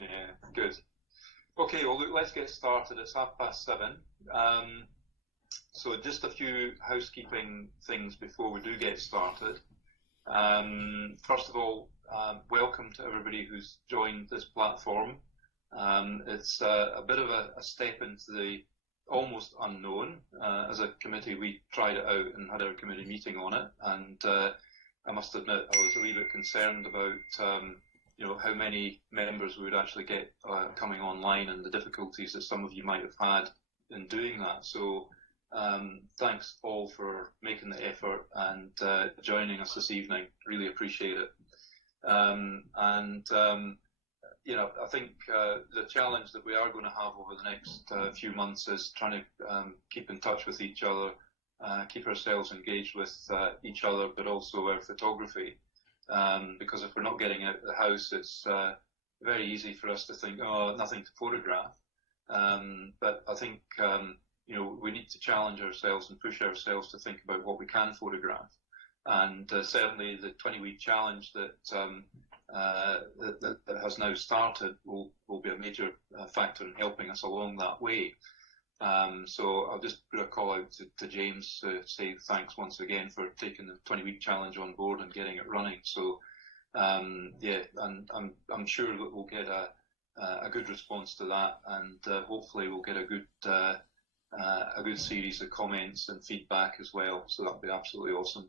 Yeah, good. Okay, well, look, let's get started. It's 7:30. So just a few housekeeping things before we do get started. First of all, welcome to everybody who's joined this platform. It's a bit of a step into the almost unknown. As a committee, we tried it out and had our committee meeting on it, and I must admit I was a wee bit concerned about you know, how many members we would actually get coming online and the difficulties that some of you might have had in doing that. So thanks all for making the effort and joining us this evening. Really appreciate it. You know, I think the challenge that we are going to have over the next few months is trying to keep in touch with each other, keep ourselves engaged with each other, but also our photography. Because if we're not getting out of the house, it's very easy for us to think, oh, nothing to photograph. But I think, you know, we need to challenge ourselves and push ourselves to think about what we can photograph. And certainly the 20-week challenge that has now started will be a major factor in helping us along that way. So I'll just put a call out to James to say thanks once again for taking the 20-week challenge on board and getting it running. So yeah, and I'm sure that we'll get a good response to that, and hopefully we'll get a good series of comments and feedback as well. So that'll be absolutely awesome.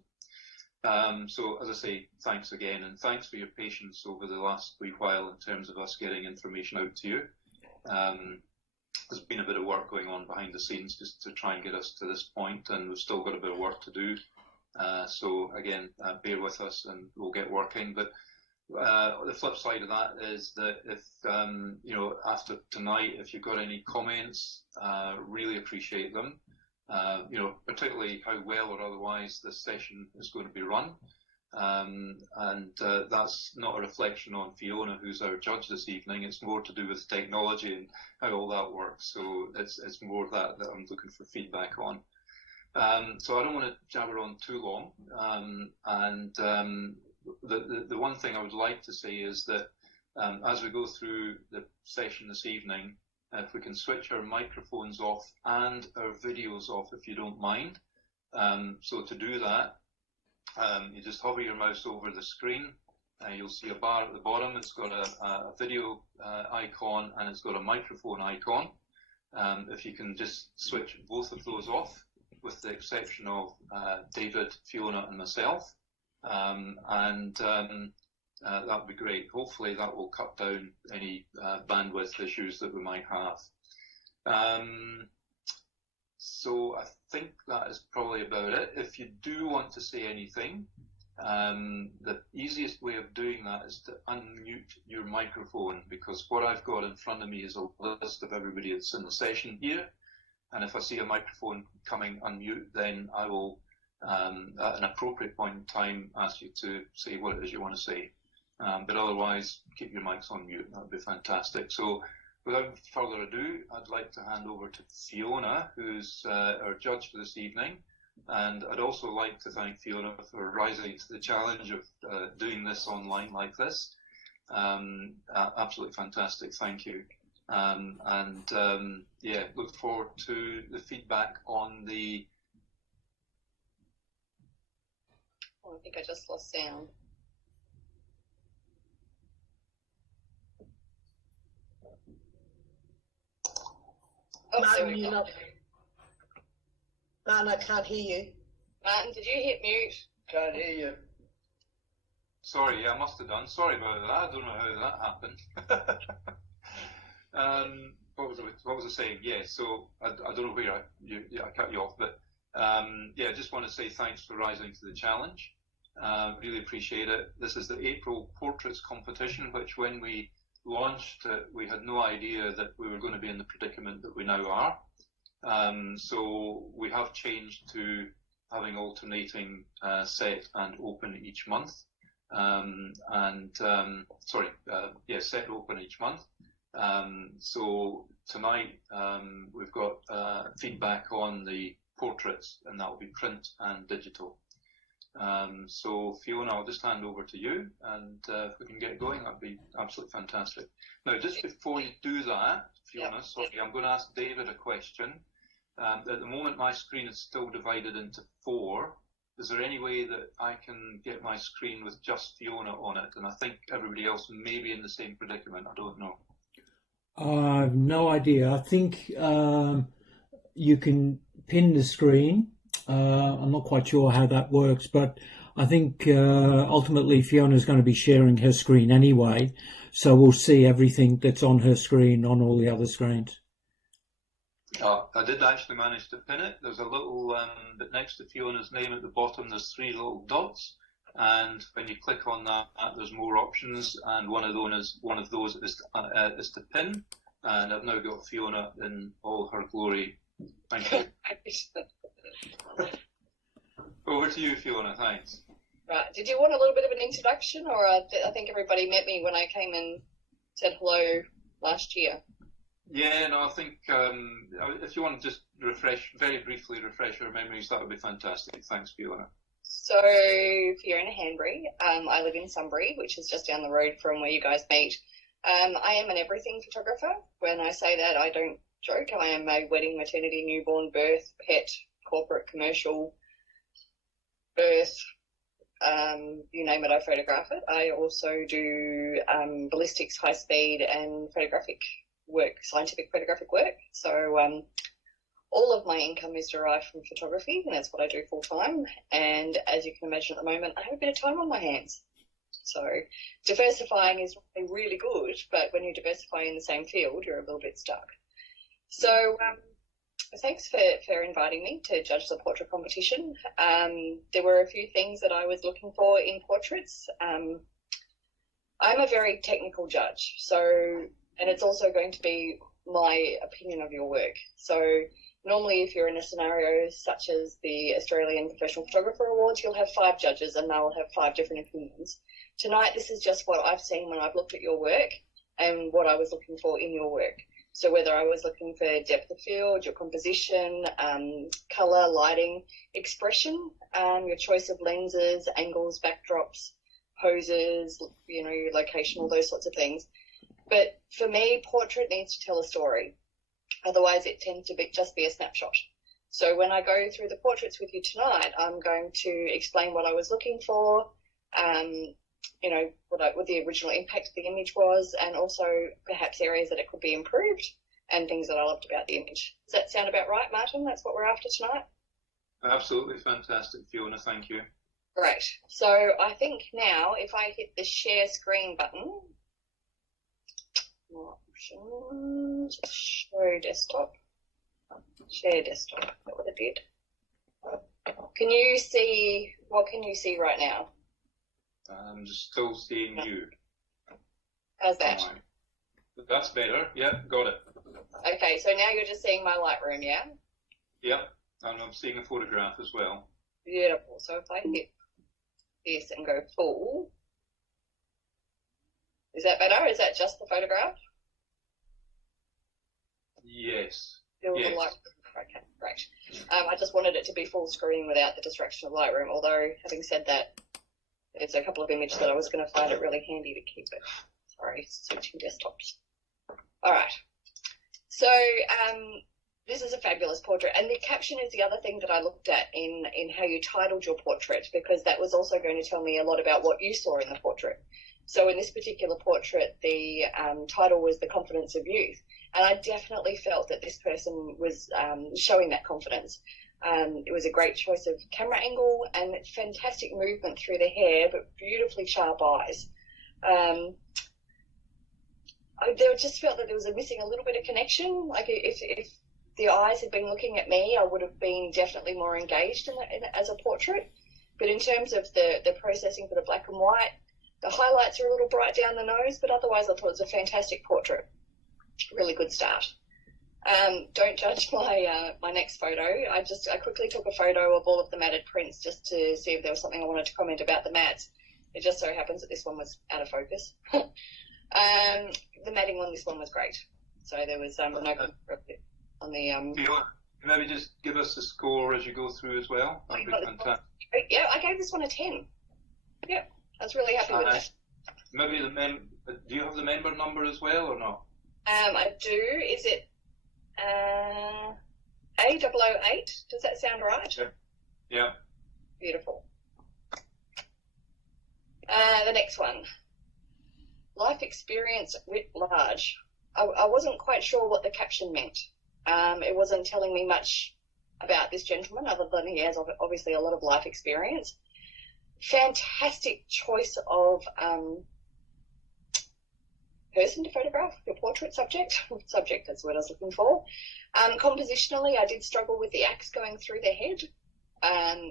So as I say, thanks again, and thanks for your patience over the last wee while in terms of us getting information out to you. There's been a bit of work going on behind the scenes just to try and get us to this point, and we've still got a bit of work to do. So again, bear with us and we'll get working. But the flip side of that is that if, you know, after tonight, if you've got any comments, really appreciate them. You know, particularly how well or otherwise this session is going to be run. That's not a reflection on Fiona, who's our judge this evening. It's more to do with technology and how all that works. So it's more that I'm looking for feedback on. So I don't want to jabber on too long. The one thing I would like to say is that as we go through the session this evening, if we can switch our microphones off and our videos off, if you don't mind. So to do that, you just hover your mouse over the screen. You'll see a bar at the bottom. It's got a video icon and it's got a microphone icon. If you can just switch both of those off, with the exception of David, Fiona and myself, that would be great. Hopefully that will cut down any bandwidth issues that we might have. So I think that is probably about it. If you do want to say anything, the easiest way of doing that is to unmute your microphone, because what I've got in front of me is a list of everybody that's in the session here. And if I see a microphone coming unmute, then I will, at an appropriate point in time, ask you to say what it is you want to say. But otherwise, keep your mics on mute. That would be fantastic. So without further ado, I'd like to hand over to Fiona, who's our judge for this evening. And I'd also like to thank Fiona for rising to the challenge of doing this online like this. Absolutely fantastic. Thank you. Yeah, look forward to the feedback on the... Oh, I think I just lost sound. Oh, there we go. Man, I can't hear you. Martin, did you hit mute? Can't hear you. Sorry, yeah, I must have done. Sorry about that. I don't know how that happened. What was I saying? Yeah, so I don't know where I cut you off, but yeah, I just want to say thanks for rising to the challenge. Really appreciate it. This is the April Portraits competition, which when we launched it, we had no idea that we were going to be in the predicament that we now are. So we have changed to having alternating set and open each month. Set open each month. So tonight we've got feedback on the portraits, and that will be print and digital. So Fiona, I'll just hand over to you, and if we can get going, that'd be absolutely fantastic. Now, just before you do that, Fiona, sorry, I'm going to ask David a question. At the moment, my screen is still divided into 4. Is there any way that I can get my screen with just Fiona on it? And I think everybody else may be in the same predicament. I don't know. I have no idea. I think you can pin the screen. I'm not quite sure how that works, but I think ultimately Fiona's going to be sharing her screen anyway, so we'll see everything that's on her screen on all the other screens. I did actually manage to pin it. There's a little bit next to Fiona's name at the bottom. There's 3 little dots, and when you click on that, there's more options, and one of those is to pin. And I've now got Fiona in all her glory. Thank you. Over to you, Fiona. Thanks. Right. Did you want a little bit of an introduction, or I think everybody met me when I came and said hello last year? Yeah, no, I think if you want to just very briefly refresh our memories, that would be fantastic. Thanks, Fiona. So, Fiona Handbury. I live in Sunbury, which is just down the road from where you guys meet. I am an everything photographer. When I say that, I don't joke. I am a wedding, maternity, newborn, birth, pet, corporate, commercial, birth, you name it, I photograph it. I also do ballistics, high speed, and photographic work, scientific photographic work. So all of my income is derived from photography, and that's what I do full time. And as you can imagine at the moment, I have a bit of time on my hands. So diversifying is really good, but when you diversify in the same field, you're a little bit stuck. So thanks for inviting me to judge the portrait competition. There were a few things that I was looking for in portraits. I'm a very technical judge, and it's also going to be my opinion of your work. So normally if you're in a scenario such as the Australian Professional Photographer Awards, you'll have 5 judges and they'll have 5 different opinions. Tonight, this is just what I've seen when I've looked at your work and what I was looking for in your work. So whether I was looking for depth of field, your composition, colour, lighting, expression, your choice of lenses, angles, backdrops, poses, your location, all those sorts of things. But for me, portrait needs to tell a story. Otherwise, it tends to just be a snapshot. So when I go through the portraits with you tonight, I'm going to explain what I was looking for, what the original impact of the image was, and also perhaps areas that it could be improved and things that I loved about the image. Does that sound about right, Martin? That's what we're after tonight? Absolutely fantastic, Fiona. Thank you. Great. So I think now if I hit the share screen button, more options, show desktop, share desktop, that what it did. Can you see, what can you see right now? I'm just still seeing you. How's that? Right. That's better. Yeah, got it. Okay, so now you're just seeing my Lightroom, yeah? Yep, and I'm seeing a photograph as well. Beautiful. So if I hit this and go full, is that better? Is that just the photograph? Yes. Still yes. the Lightroom. Okay, great. I just wanted it to be full screen without the distraction of Lightroom, although having said that, there's a couple of images that I was going to find it really handy to keep it. Sorry, switching desktops. All right. So this is a fabulous portrait. And the caption is the other thing that I looked at in how you titled your portrait, because that was also going to tell me a lot about what you saw in the portrait. So in this particular portrait, the title was The Confidence of Youth. And I definitely felt that this person was showing that confidence. It was a great choice of camera angle and fantastic movement through the hair, but beautifully sharp eyes. I just felt that there was missing a little bit of connection. Like if the eyes had been looking at me, I would have been definitely more engaged as a portrait. But in terms of the processing for the black and white, the highlights are a little bright down the nose, but otherwise I thought it was a fantastic portrait. Really good start. Don't judge my next photo. I quickly took a photo of all of the matted prints just to see if there was something I wanted to comment about the mats. It just so happens that this one was out of focus. The matting one, this one was great. So there was no on the Maybe just give us the score as you go through as well. That'd be fantastic. Yeah, I gave this one a 10. Yeah, I was really happy with that. Maybe do you have the member number as well or not? I do. Is it A008? Does that sound right? Yeah. Beautiful. The next one. Life experience writ large. I wasn't quite sure what the caption meant. It wasn't telling me much about this gentleman other than he has obviously a lot of life experience. Fantastic choice of person to photograph, your portrait subject. Subject, that's what I was looking for. Compositionally, I did struggle with the axe going through the head.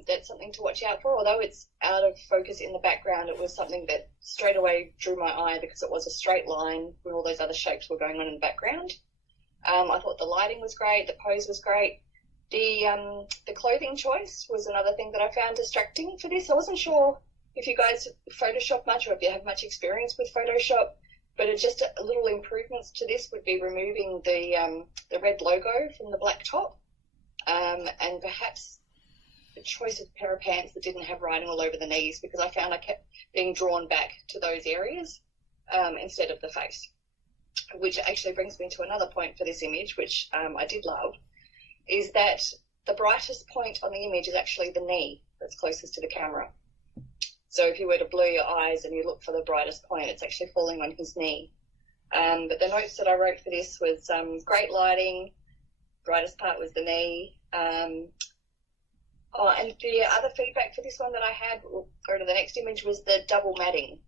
That's something to watch out for. Although it's out of focus in the background, it was something that straight away drew my eye because it was a straight line when all those other shapes were going on in the background. I thought the lighting was great, the pose was great. The clothing choice was another thing that I found distracting for this. I wasn't sure if you guys Photoshop much or if you have much experience with Photoshop, but it's just a little improvements to this would be removing the red logo from the black top, and perhaps the choice of a pair of pants that didn't have writing all over the knees, because I found I kept being drawn back to those areas instead of the face, which actually brings me to another point for this image, which I did love, is that the brightest point on the image is actually the knee that's closest to the camera. So if you were to blur your eyes and you look for the brightest point, it's actually falling on his knee. But the notes that I wrote for this was great lighting, brightest part was the knee. And the other feedback for this one that I had, we'll go to the next image, was the double matting.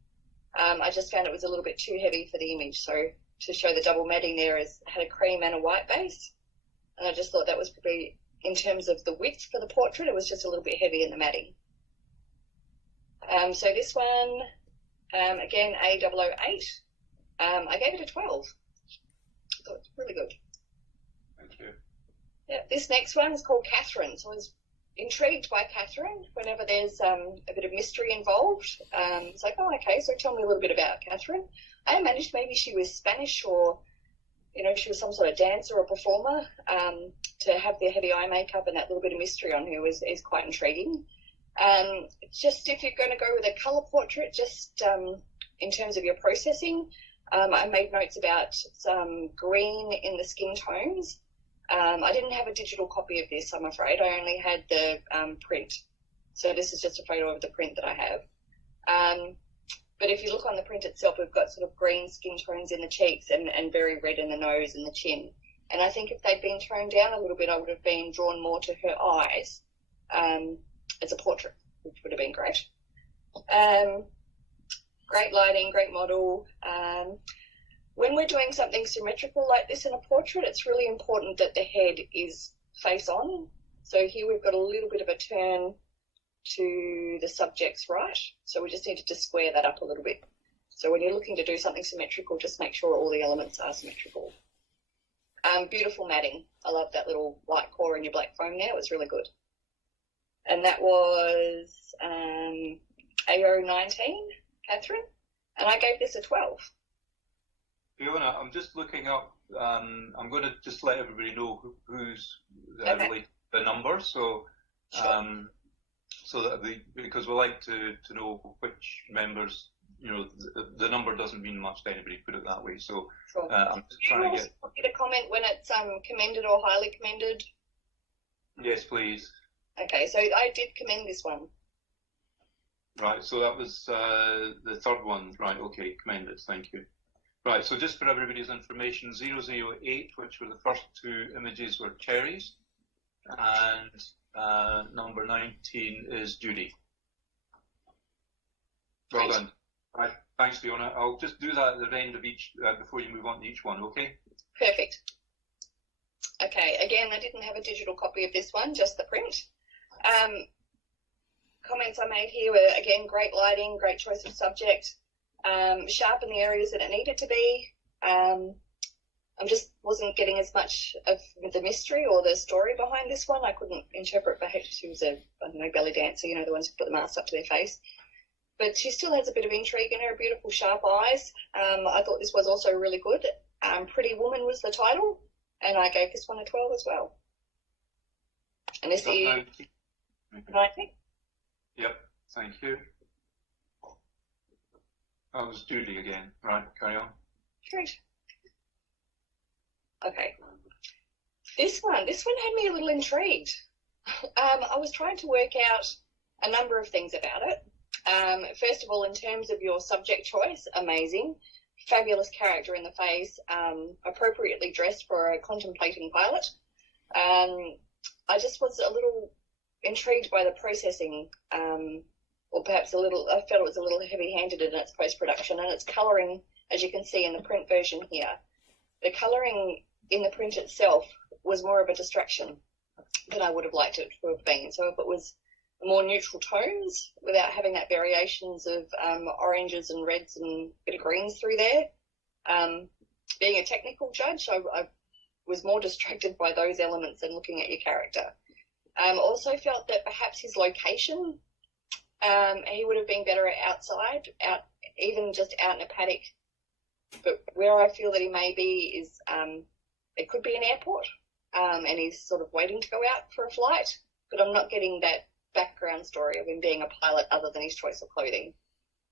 I just found it was a little bit too heavy for the image. So to show the double matting there had a cream and a white base. And I just thought that was probably, in terms of the width for the portrait, it was just a little bit heavy in the matting. So this one, again, A008, I gave it a 12. I thought it was really good. Thank you. Yeah, this next one is called Catherine. So I was intrigued by Catherine whenever there's a bit of mystery involved. It's like, oh, okay, so tell me a little bit about Catherine. I imagined maybe she was Spanish or, you know, she was some sort of dancer or performer. To have the heavy eye makeup and that little bit of mystery on her is quite intriguing. Just if you're going to go with a colour portrait, just in terms of your processing, I made notes about some green in the skin tones. I didn't have a digital copy of this, I'm afraid. I only had the print. So this is just a photo of the print that I have. But if you look on the print itself, we've got sort of green skin tones in the cheeks and very red in the nose and the chin. And I think if they'd been toned down a little bit, I would have been drawn more to her eyes as a portrait, which would have been great. Great lighting, great model. When we're doing something symmetrical like this in a portrait, it's really important that the head is face on. So here we've got a little bit of a turn to the subject's right. So we just needed to square that up a little bit. So when you're looking to do something symmetrical, just make sure all the elements are symmetrical. Beautiful matting. I love that little white core in your black foam there. It was really good. And that was AO19, Catherine. And I gave this a 12. Fiona, I'm just looking up, I'm going to just let everybody know who's related to the number, so so that because we like to know which members, you know, the number doesn't mean much to anybody, put it that way. So sure. I'm just trying to get a comment when it's commended or highly commended. Yes, please. Okay, so I did commend this one. Right, so that was the third one. Right, okay, commended, thank you. Right, so just for everybody's information, 008, which were the first two images, were cherries, and number 19 is Judy. Well done. Right, thanks, Fiona. I'll just do that at the end of each, before you move on to each one, okay? Perfect. Okay, again, I didn't have a digital copy of this one, just the print. Comments I made here were, again, great lighting, great choice of subject, sharp in the areas that it needed to be. I just wasn't getting as much of the mystery or the story behind this one. I couldn't interpret perhaps she was a, I don't know, belly dancer, you know, the ones who put the mask up to their face. But she still has a bit of intrigue in her, beautiful sharp eyes. I thought this was also really good. Pretty Woman was the title, and I gave this one a 12 as well. And this is Right. 90. Yep, thank you. That was Judy again. Right, carry on. Great. Okay. This one had me a little intrigued. I was trying to work out a number of things about it. First of all, in terms of your subject choice, amazing. Fabulous character in the face, appropriately dressed for a contemplating pilot. I just was a little intrigued by the processing, or perhaps I felt it was a little heavy-handed in its post-production, and its colouring, as you can see in the print version here. The colouring in the print itself was more of a distraction than I would have liked it to have been. So if it was more neutral tones without having that variations of oranges and reds and a bit of greens through there. Being a technical judge, I was more distracted by those elements than looking at your character. Also felt that perhaps his location, he would have been better outside, even just out in a paddock. But where I feel that he may be is, it could be an airport, and he's sort of waiting to go out for a flight, but I'm not getting that background story of him being a pilot other than his choice of clothing.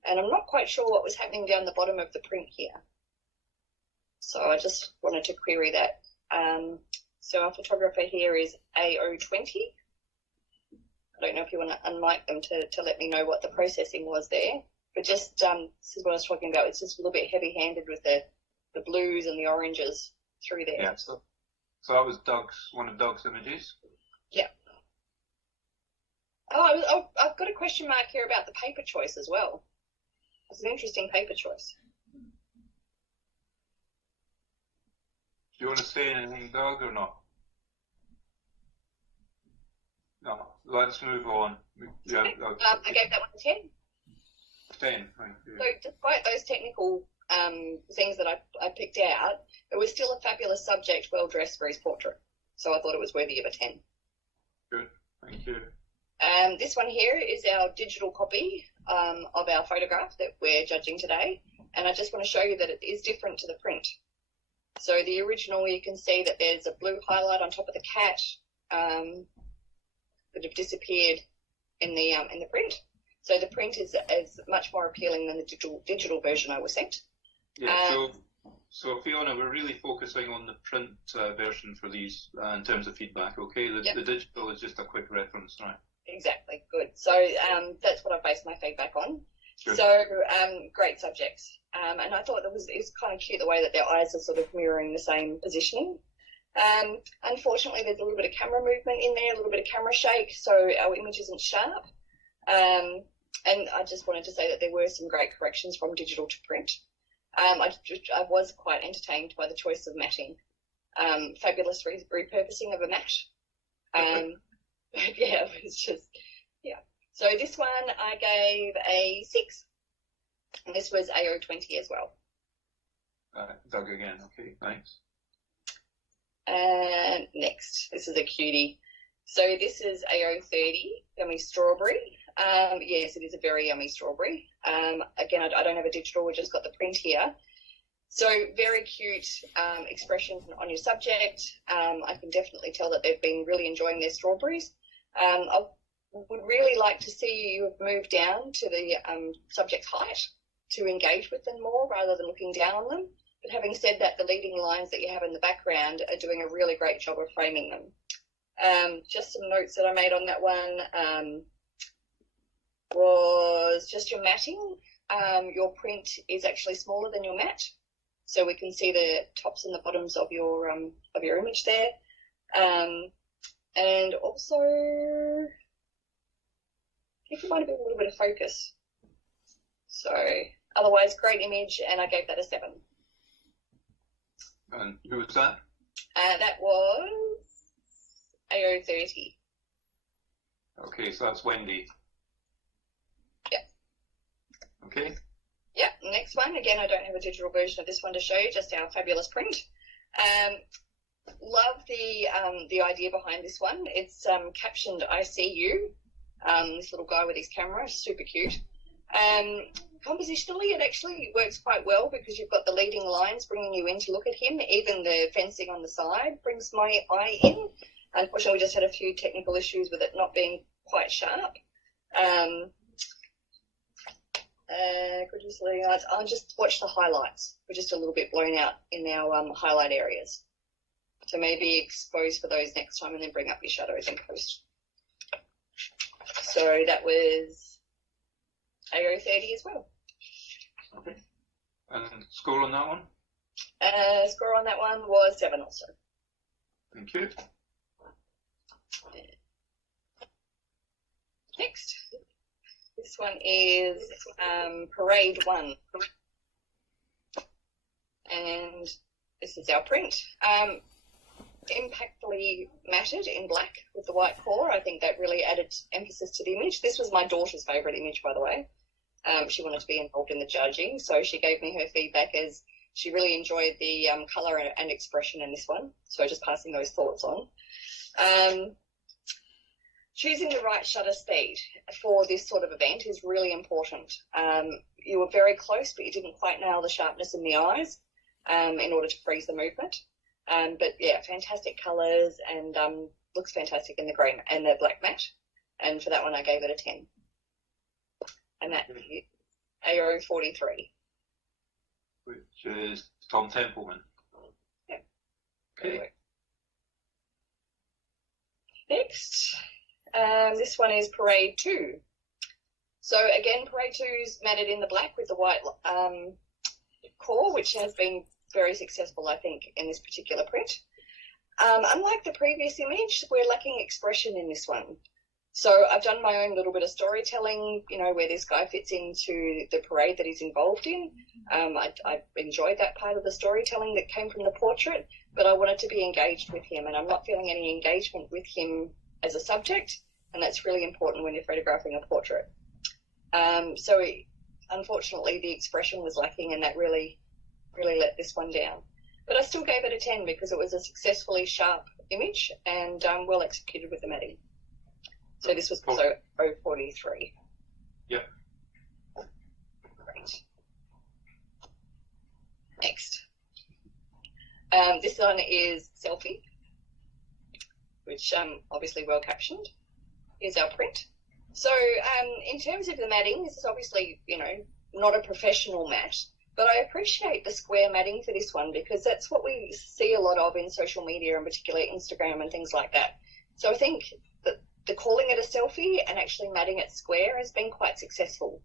And I'm not quite sure what was happening down the bottom of the print here. So I just wanted to query that. So our photographer here is AO20. I don't know if you want to unmic them to let me know what the processing was there. But just, this is what I was talking about. It's just a little bit heavy-handed with the blues and the oranges through there. Yeah, so that was one of Doug's images. Yeah. Oh, I've got a question mark here about the paper choice as well. It's an interesting paper choice. Do you want to say anything, Doug, or not? No, let's move on. Yeah, I gave that one a 10. 10, thank you. So despite those technical things that I picked out, it was still a fabulous subject, well dressed for his portrait. So I thought it was worthy of a 10. Good, thank you. This one here is our digital copy of our photograph that we're judging today. And I just want to show you that it is different to the print. So the original, you can see that there's a blue highlight on top of the cat that have disappeared in the print. So the print is much more appealing than the digital version I was sent. Yeah, so Fiona, we're really focusing on the print version for these in terms of feedback, okay? The digital is just a quick reference, right? Exactly, good. So that's what I based my feedback on. Sure. So great subjects. And I thought it was kind of cute the way that their eyes are sort of mirroring the same positioning. Unfortunately, there's a little bit of camera movement in there, a little bit of camera shake, so our image isn't sharp. And I just wanted to say that there were some great corrections from digital to print. I was quite entertained by the choice of matting. Fabulous repurposing of a mat. Yeah, it was just, yeah. So this one I gave a 6, and this was AO20 as well. Doug again, okay, thanks. And next, this is a cutie. So this is AO30, yummy strawberry. Yes, it is a very yummy strawberry. Again, I don't have a digital, we just got the print here. So very cute expression on your subject. I can definitely tell that they've been really enjoying their strawberries. I would really like to see you have moved down to the subject's height to engage with them more rather than looking down on them. But having said that, the leading lines that you have in the background are doing a really great job of framing them. Just some notes that I made on that one was just your matting. Your print is actually smaller than your mat, so we can see the tops and the bottoms of your image there. And also, I think it might have been a little bit of focus. So otherwise, great image, and I gave that a 7. And who was that? That was AO30. Okay, so that's Wendy. Yeah. Okay. Yeah, next one. Again, I don't have a digital version of this one to show you, just our fabulous print. Love the idea behind this one. It's captioned "I see you." This little guy with his camera, super cute. Compositionally, it actually works quite well because you've got the leading lines bringing you in to look at him. Even the fencing on the side brings my eye in. Unfortunately, we just had a few technical issues with it not being quite sharp. Could you see? I'll just watch the highlights. We're just a little bit blown out in our highlight areas. So maybe expose for those next time and then bring up your shadows in post. So that was AO30 as well. Okay. And score on that one? Score on that one was 7 also. Thank you. Next. This one is Parade 1. And this is our print. Impactfully matted in black with the white core. I think that really added emphasis to the image. This was my daughter's favourite image, by the way. She wanted to be involved in the judging, so she gave me her feedback as she really enjoyed the colour and expression in this one. So just passing those thoughts on. Choosing the right shutter speed for this sort of event is really important. You were very close, but you didn't quite nail the sharpness in the eyes in order to freeze the movement. But yeah, fantastic colours and looks fantastic in the grey and the black matte. And for that one, I gave it a 10. And that is AO43. Which is Tom Templeman. Yeah. Okay. Next, this one is Parade 2. So again, Parade 2 is matted in the black with the white core, which has been very successful, I think, in this particular print. Unlike the previous image, we're lacking expression in this one. So I've done my own little bit of storytelling, you know, where this guy fits into the parade that he's involved in. I enjoyed that part of the storytelling that came from the portrait, but I wanted to be engaged with him, and I'm not feeling any engagement with him as a subject, and that's really important when you're photographing a portrait. So unfortunately, the expression was lacking, and that really let this one down. But I still gave it a 10 because it was a successfully sharp image and well executed with the matting. So this was also 043. Yep. Great. Next. This one is Selfie, which obviously well captioned. Here's our print. So in terms of the matting, this is obviously, you know, not a professional mat, but I appreciate the square matting for this one because that's what we see a lot of in social media, and particularly Instagram and things like that. So I think that the calling it a selfie and actually matting it square has been quite successful.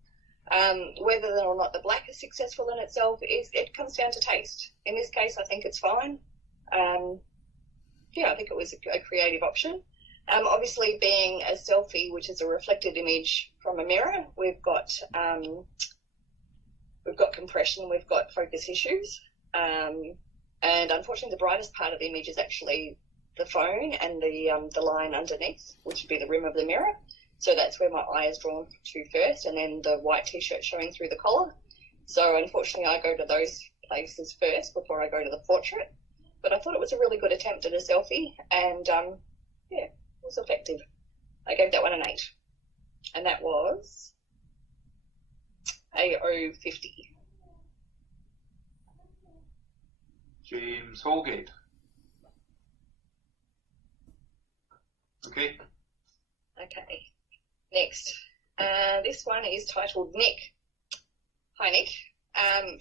Whether or not the black is successful in itself, it comes down to taste. In this case, I think it's fine. Yeah, I think it was a creative option. Obviously, being a selfie, which is a reflected image from a mirror, we've got compression, we've got focus issues, and unfortunately, the brightest part of the image is actually the phone and the line underneath, which would be the rim of the mirror. So that's where my eye is drawn to first, and then the white t-shirt showing through the collar. So unfortunately, I go to those places first before I go to the portrait. But I thought it was a really good attempt at a selfie, and yeah, it was effective. I gave that one an 8, and that was AO50. James Holgate. Okay. Okay. Next. This one is titled Nick. Hi, Nick.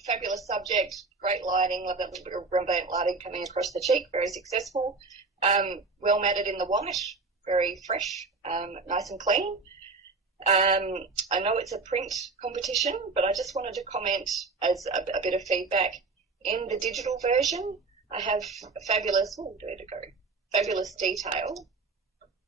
Fabulous subject, great lighting, love that little bit of brilliant lighting coming across the cheek, very successful. Well matted in the white, very fresh, nice and clean. I know it's a print competition, but I just wanted to comment as a bit of feedback. In the digital version, I have fabulous, fabulous detail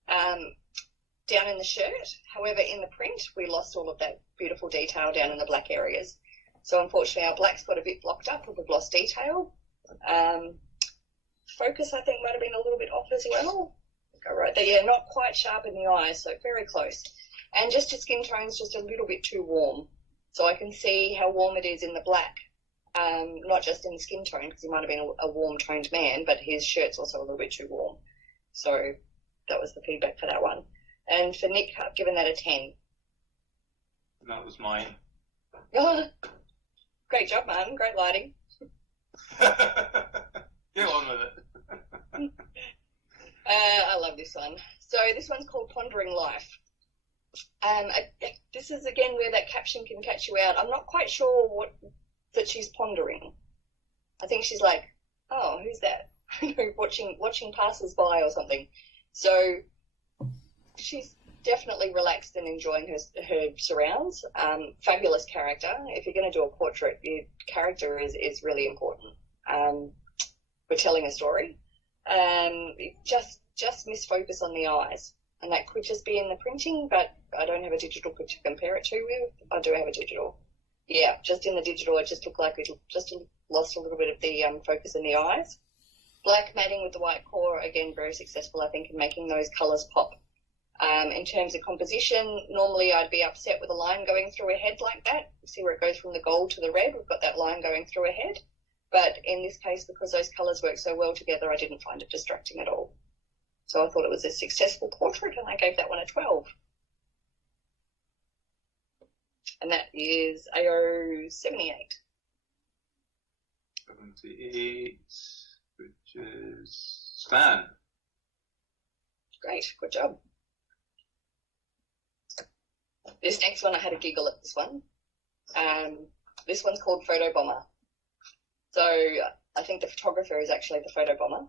down in the shirt. However, in the print, we lost all of that beautiful detail down in the black areas. So unfortunately, our black's got a bit blocked up, and we've lost detail. Focus, I think, might have been a little bit off as well. Go right there. Yeah, not quite sharp in the eyes, so very close. And just your skin tone's just a little bit too warm. So I can see how warm it is in the black, not just in the skin tone, because he might have been a warm-toned man, but his shirt's also a little bit too warm. So that was the feedback for that one. And for Nick, I've given that a 10. That was mine. Oh, great job, man. Great lighting. Get on with it. I love this one. So this one's called Pondering Life. This is again where that caption can catch you out. I'm not quite sure what that she's pondering. I think she's like, oh, who's that? watching passers-by or something. So she's definitely relaxed and enjoying her surrounds. Fabulous character. If you're going to do a portrait, your character is really important. We're telling a story. Just misfocus on the eyes. And that could just be in the printing, but I don't have a digital to compare it to with. I do have a digital. Yeah, just in the digital, it just looked like it just lost a little bit of the focus in the eyes. Black matting with the white core, again, very successful, I think, in making those colours pop. In terms of composition, normally I'd be upset with a line going through a head like that. See where it goes from the gold to the red? We've got that line going through a head. But in this case, because those colours work so well together, I didn't find it distracting at all. So I thought it was a successful portrait, and I gave that one a 12. And that is AO 78. 78, which is Stan. Great, good job. This next one, I had a giggle at this one. This one's called Photo Bomber. So I think the photographer is actually the photo bomber.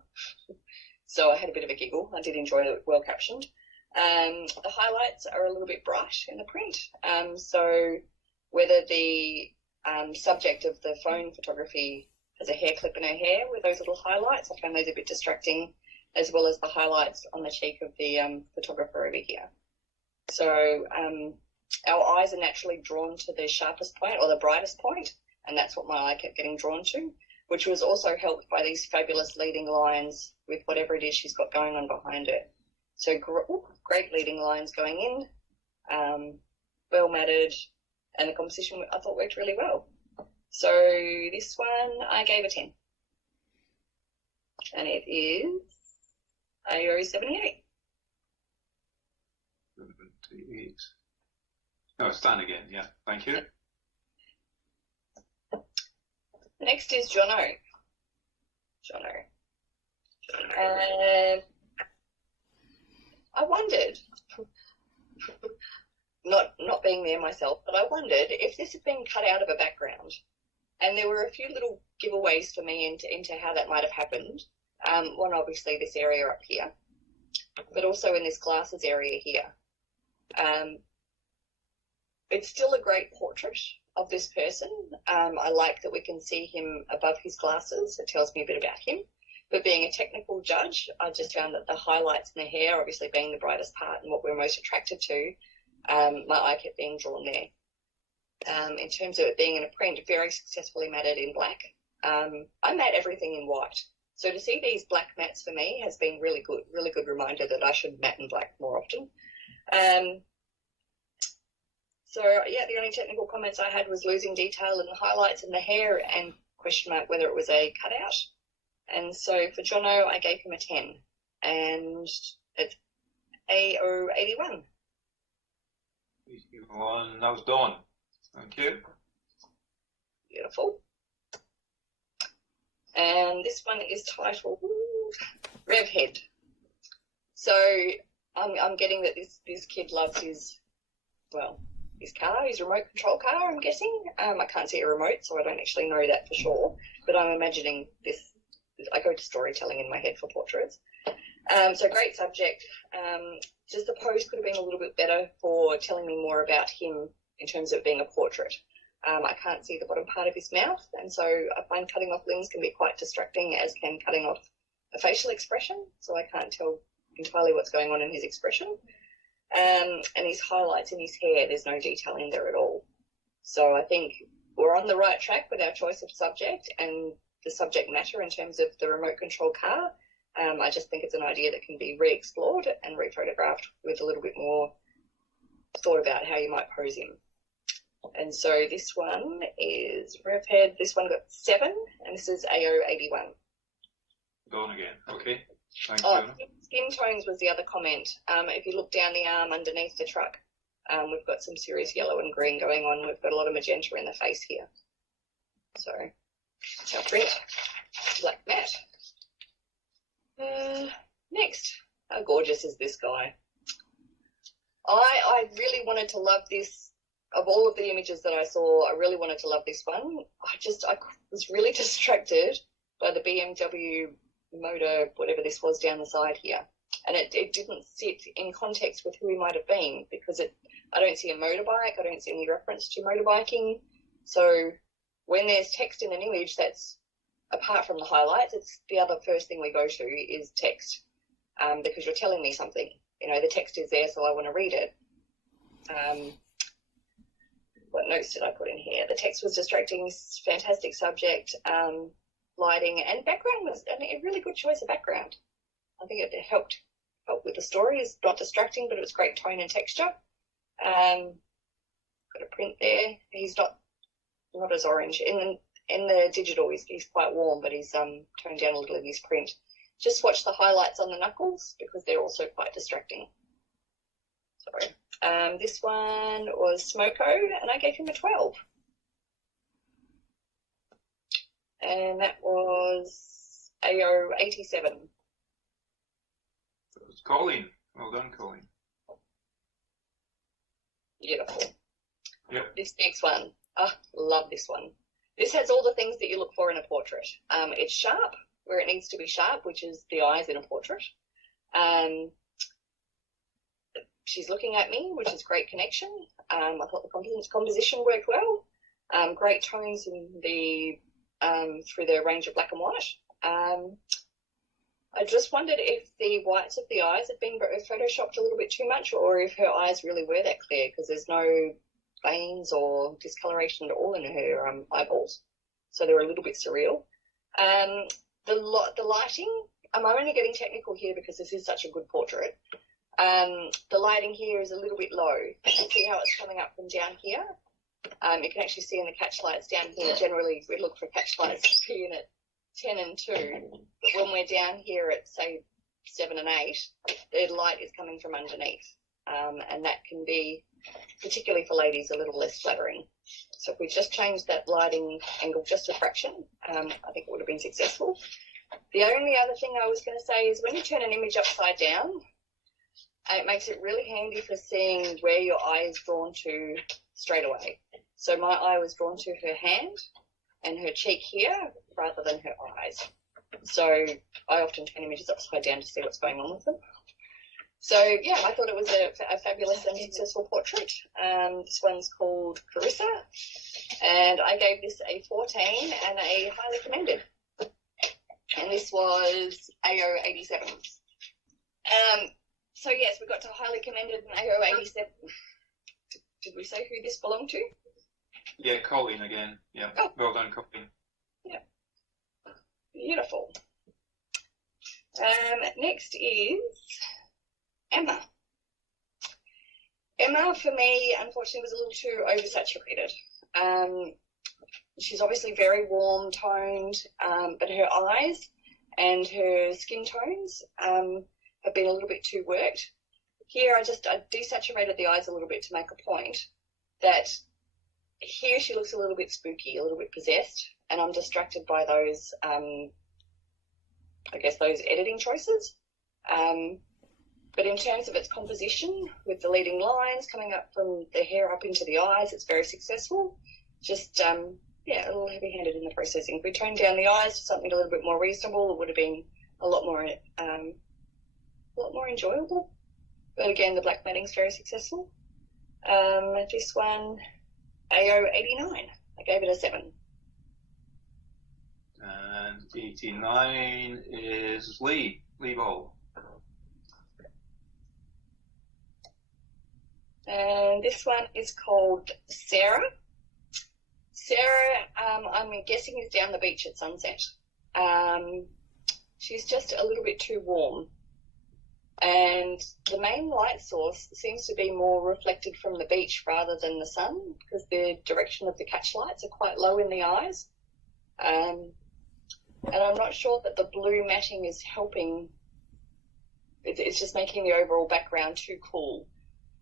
So I had a bit of a giggle. I did enjoy it, well captioned. The highlights are a little bit bright in the print. So whether the subject of the phone photography has a hair clip in her hair with those little highlights, I found those a bit distracting, as well as the highlights on the cheek of the photographer over here. So our eyes are naturally drawn to the sharpest point or the brightest point, and that's what my eye kept getting drawn to, which was also helped by these fabulous leading lines with whatever it is she's got going on behind her. So great leading lines going in, well matted, and the composition I thought worked really well. So this one I gave a 10. And it is AO 78. 78. Oh, Stan again, yeah, thank you. Next is Jono. I wondered, not being there myself, but I wondered if this had been cut out of a background. And there were a few little giveaways for me into how that might have happened. One, obviously, this area up here, but also in this glasses area here. It's still a great portrait of this person. I like that we can see him above his glasses. It tells me a bit about him. But being a technical judge, I just found that the highlights in the hair, obviously being the brightest part and what we're most attracted to, my eye kept being drawn there. In terms of it being in a print, very successfully matted in black. I matte everything in white. So to see these black mattes for me has been really good reminder that I should matte in black more often. So yeah, the only technical comments I had was losing detail in the highlights in the hair and question mark whether it was a cutout. And so for Jono, I gave him a 10. And it's AO 81. 81, that was Dawn. Thank you. Beautiful. And this one is titled Rev Head. So I'm getting that this kid loves his car, his remote control car, I'm guessing. I can't see a remote, so I don't actually know that for sure. But I'm imagining this. I go to storytelling in my head for portraits. So great subject. Just the pose could have been a little bit better for telling me more about him in terms of being a portrait. I can't see the bottom part of his mouth, and so I find cutting off limbs can be quite distracting, as can cutting off a facial expression, so I can't tell entirely what's going on in his expression. And his highlights in his hair, there's no detail in there at all. So I think we're on the right track with our choice of subject and the subject matter in terms of the remote control car. I just think it's an idea that can be re-explored and re-photographed with a little bit more thought about how you might pose him. And so this one is Revhead. This one got 7, and this is AO 81. Dawn again, okay. Thanks, Skin tones was the other comment. If you look down the arm underneath the truck, we've got some serious yellow and green going on. We've got a lot of magenta in the face here. So that's our print. Black matte. Next, How gorgeous is this guy? I really wanted to love this. Of all of the images that I saw, I really wanted to love this one. I was really distracted by the BMW motor, whatever this was down the side here. And it didn't sit in context with who he might have been, because I don't see a motorbike, I don't see any reference to motorbiking. So when there's text in an image, that's apart from the highlights, it's the other first thing we go to is text, because you're telling me something. You know, the text is there, so I want to read it. What notes did I put in here? The text was distracting, fantastic subject, lighting, and background was a really good choice of background. I think it helped with the story. It's not distracting, but it was great tone and texture. Got a print there. He's not as orange. In the digital, he's quite warm, but he's toned down a little in his print. Just watch the highlights on the knuckles because they're also quite distracting. Sorry. This one was Smoko, and I gave him a 12. And that was AO 87. That was Colleen. Well done, Colleen. Beautiful. Yep. This next one, love this one. This has all the things that you look for in a portrait. It's sharp where it needs to be sharp, which is the eyes in a portrait. She's looking at me, which is great connection. I thought the composition worked well. Great tones in the through the range of black and white. I just wondered if the whites of the eyes had been photoshopped a little bit too much, or if her eyes really were that clear, because there's no veins or discoloration at all in her eyeballs. So they were a little bit surreal. The lighting, I'm only getting technical here because this is such a good portrait. The lighting here is a little bit low. You can see how it's coming up from down here. You can actually see in the catch lights down here. Generally, we look for catch lights being at 10 and 2. But when we're down here at, say, 7 and 8, the light is coming from underneath. And that can be, particularly for ladies, a little less flattering. So if we just change that lighting angle just a fraction, I think it would have been successful. The only other thing I was going to say is when you turn an image upside down, it makes it really handy for seeing where your eye is drawn to straight away. So my eye was drawn to her hand and her cheek here rather than her eyes. So I often turn images upside down to see what's going on with them. So yeah, I thought it was a fabulous and successful portrait. This one's called Carissa, and I gave this a 14 and a highly commended. And this was AO 87. So yes, we got to highly commended and AO 87. Did we say who this belonged to? Yeah, Colleen again. Yeah, oh. Well done, Colleen. Yeah, beautiful. Next is Emma. Emma, for me, unfortunately, was a little too oversaturated. She's obviously very warm toned, but her eyes and her skin tones have been a little bit too worked. Here, I desaturated the eyes a little bit to make a point that here she looks a little bit spooky, a little bit possessed, and I'm distracted by those, I guess, those editing choices. But in terms of its composition, with the leading lines coming up from the hair up into the eyes, it's very successful. Just, yeah, a little heavy-handed in the processing. If we toned down the eyes to something a little bit more reasonable, it would have been a lot more enjoyable. But again, the black matting's very successful. This one, AO 89. I gave it a 7. And 89 is Lee Ball. And this one is called Sarah. Sarah, I'm guessing is down the beach at sunset. She's just a little bit too warm. And the main light source seems to be more reflected from the beach rather than the sun, because the direction of the catch lights are quite low in the eyes. And I'm not sure that the blue matting is helping. It's just making the overall background too cool.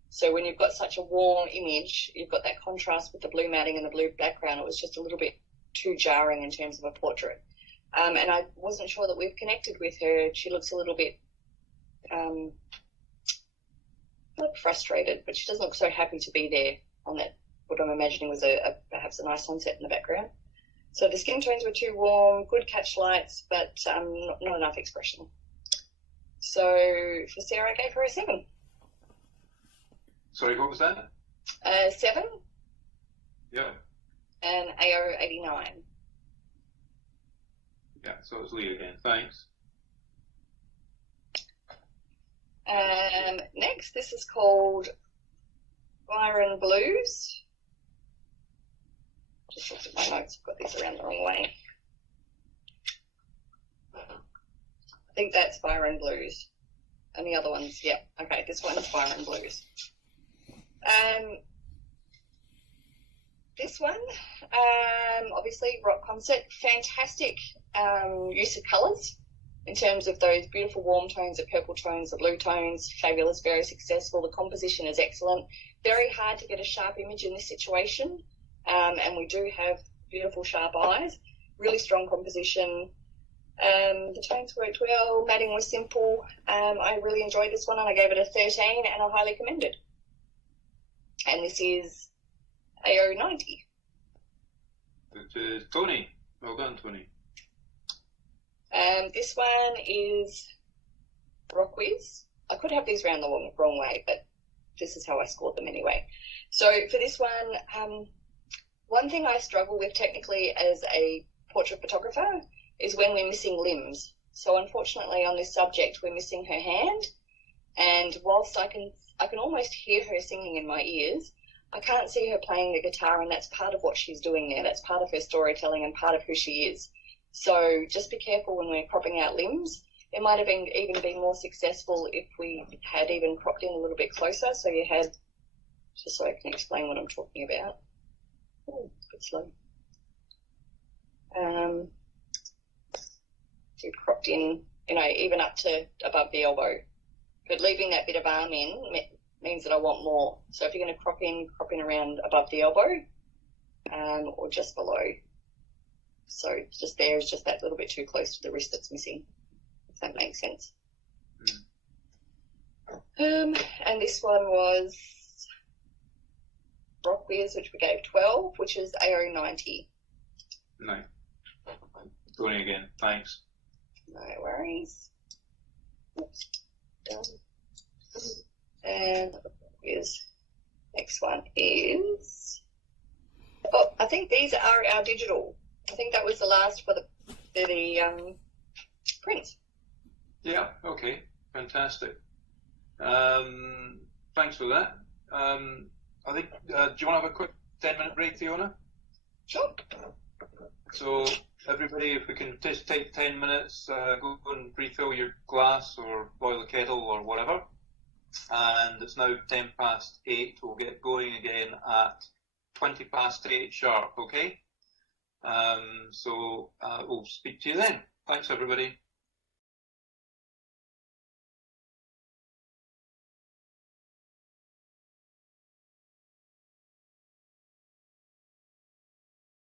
So when you've got such a warm image, you've got that contrast with the blue matting and the blue background. It was just a little bit too jarring in terms of a portrait. And I wasn't sure that we've connected with her. She looks a little bit not frustrated, but she doesn't look so happy to be there on that, what I'm imagining was perhaps a nice sunset in the background. So the skin tones were too warm, good catch lights, but not enough expression. So for Sarah, I gave her a 7. Sorry, what was that? 7. Yeah. And AO 89. Yeah, so it's Lee again. Thanks. Next, this is called Siren Blues. Just looked at my notes, I've got these around the wrong way. I think that's Siren Blues. And the other ones, yeah, okay, this one's Siren Blues. This one, obviously rock concert, fantastic use of colours in terms of those beautiful warm tones, the purple tones, the blue tones, fabulous, very successful. The composition is excellent. Very hard to get a sharp image in this situation, and we do have beautiful sharp eyes, really strong composition. The tones worked well, matting was simple. I really enjoyed this one and I gave it a 13 and I highly commend it. And this is AO 90. Which is Tony. Well done, Tony. This one is Rock Whiz. I could have these round the wrong way, but this is how I scored them anyway. So for this one, one thing I struggle with technically as a portrait photographer is when we're missing limbs. So unfortunately on this subject we're missing her hand, and whilst I can almost hear her singing in my ears, I can't see her playing the guitar, and that's part of what she's doing there. That's part of her storytelling and part of who she is. So just be careful when we're cropping out limbs. It might have even been more successful if we had even cropped in a little bit closer, so you had, just so I can explain what I'm talking about. Oh, a bit slow. So cropped in, even up to above the elbow. But leaving that bit of arm in means that I want more. So if you're going to crop in around above the elbow, or just below. So just there is just that little bit too close to the wrist that's missing, if that makes sense. And this one was Rock Whiz, which we gave 12, which is AO 90. No. Tony again. Thanks. No worries. Oops. Done. And next one is, oh, I think these are our digital. I think that was the last for the prints. Yeah, okay. Fantastic. Thanks for that. I think, do you want to have a quick 10-minute break, Fiona? Sure. So everybody, if we can just take 10 minutes, go and refill your glass or boil the kettle or whatever. And it's now 8:10. We'll get going again at 8:20 sharp, okay? So we'll speak to you then. Thanks, everybody.